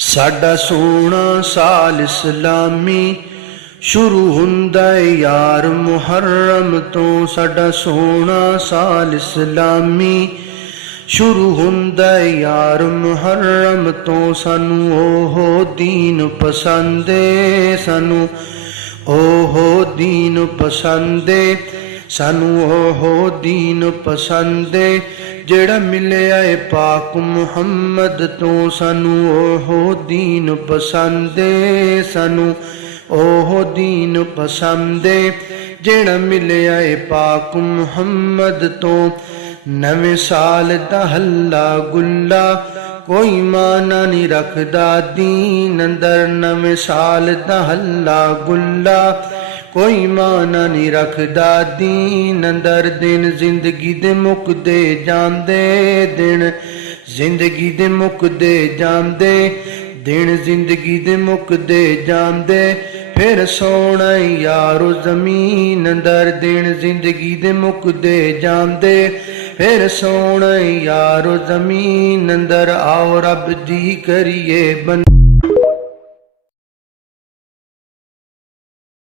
साडा सोना साल इस्लामी शुरू हुंदा है यार मुहर्रम तो। साडा सोना साल इस्लामी शुरू हुंदा है यार मुहर्रम तो। सानू ओहो दीन पसंद है, सानू ओहो दीन पसंद है, सानू ओहो दीन पसंद है जेड़ा मिलिया है पाक मुहम्मद तो। सानू ओहो दीन पसंद है, सानू ओहो दीन पसंद है जेड़ा मिलिया है पाक मुहम्मद तो। नवे साल दा हल्ला गुल्ला कोई माना नहीं रखदा दीन अंदर। नवे साल दा हल्ला गुल्ला कोई माना नहीं रखदा दीन अंदर। दिन जिंदगी दे मुकदे जांदे, दिन जिंदगी दे मुकदे जांदे, दिन जिंदगी दे मुकदे जांदे। फिर सोना यारो जमीन अंदर, दिन जिंदगी दे मुकदे जांदे। फिर सोना यारो जमीन अंदर। आओ रब दी करिए बन